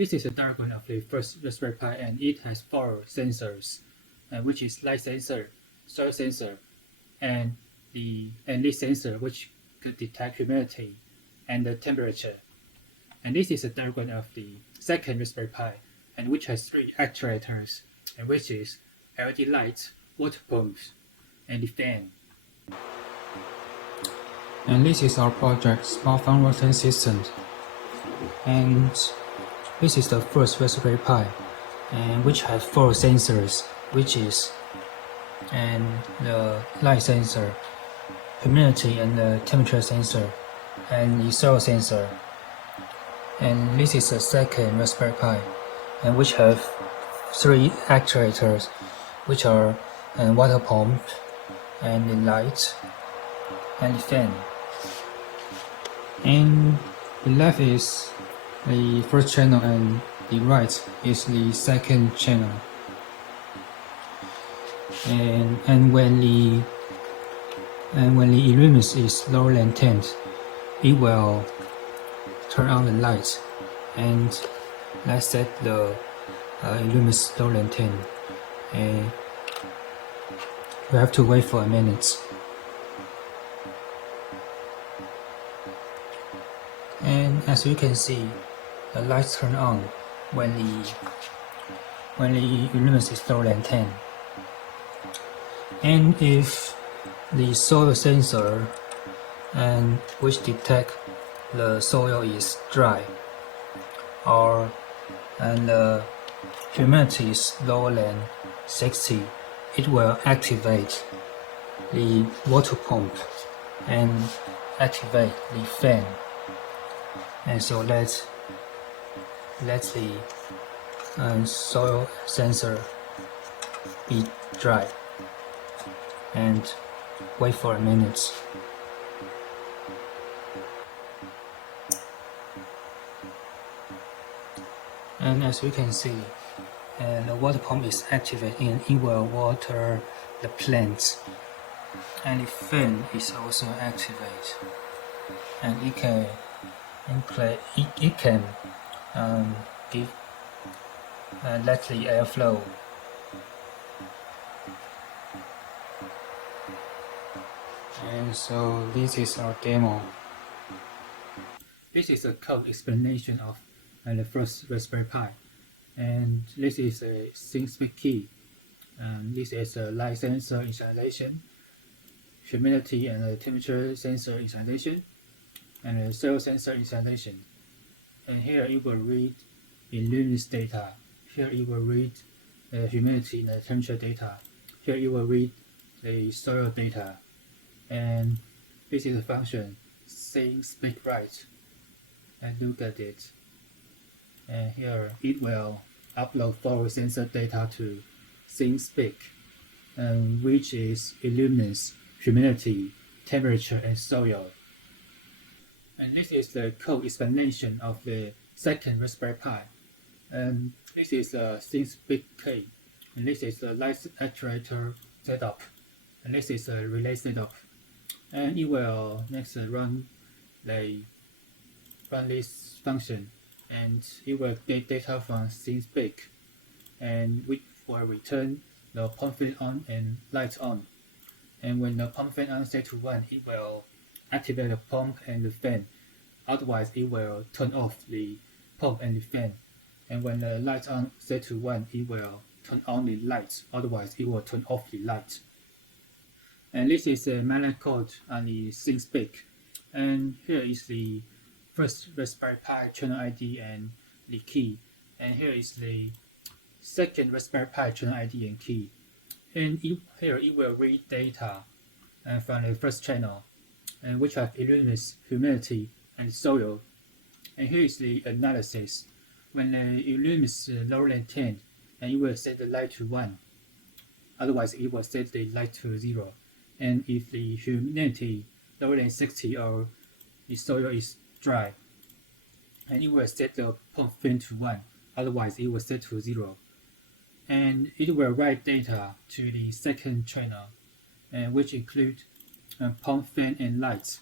This is a diagram of the first Raspberry Pi, and it has 4 sensors, which is light sensor, soil sensor, and lead sensor, which could detect humidity and the temperature. And this is a diagram of the second Raspberry Pi, and which has 3 actuators, and which is LED lights, water pumps, and the fan. And this is our project, Small Farm Rotation System. And this is the first Raspberry Pi, and which has 4 sensors, which is the light sensor, humidity and the temperature sensor, and the soil sensor. And this is the second Raspberry Pi, and which have 3 actuators, which are water pump, and the light, and the fan. And the left is the first channel, and the right is the second channel. And when the illuminance is lower than 10, it will turn on the light. And let's set the illuminance lower than 10. And we have to wait for a minute. And as you can see, the lights turn on when the illuminance is lower than 10. And if the soil sensor, which detect the soil is dry, and the humidity is lower than 60, it will activate the water pump and activate the fan. And so let's the soil sensor be dry and wait for a minute. And as you can see, the water pump is activated and it will water the plants. And the fan is also activated, and it can give let the air flow. And so this is our demo. This is a code explanation of the first Raspberry Pi, and this is a ThinkSpeak key. This is a light sensor installation, humidity and temperature sensor installation, and a soil sensor installation. And here it will read illuminance data. Here it will read the humidity and the temperature data. Here it will read the soil data. And this is a function, ThinkSpeak write. And look at it. And here it will upload 4 sensor data to ThinkSpeak, which is illuminance, humidity, temperature, and soil. And this is the code explanation of the second Raspberry Pi. This is a ThinkSpeak key, and this is the light actuator setup, and this is a relay setup. And it will next run this function, and it will get data from ThinkSpeak, and which will return the pump fan on and lights on. And when the pump fan on set to 1, it will activate the pump and the fan. Otherwise, it will turn off the pump and the fan. And when the lights on set to 1, it will turn on the lights. Otherwise, it will turn off the lights. And this is a manual code on the ThinkSpeak. And here is the first Raspberry Pi channel ID and the key. And here is the second Raspberry Pi channel ID and key. And here it will read data from the first channel, which have illuminance, humidity, and soil. And here is the analysis. When the illuminance is lower than 10, and it will set the light to 1. Otherwise, it will set the light to 0. And if the humidity lower than 60 or the soil is dry, and it will set the pump fan to 1. Otherwise, it will set to 0. And it will write data to the second channel, which include pump fan and lights.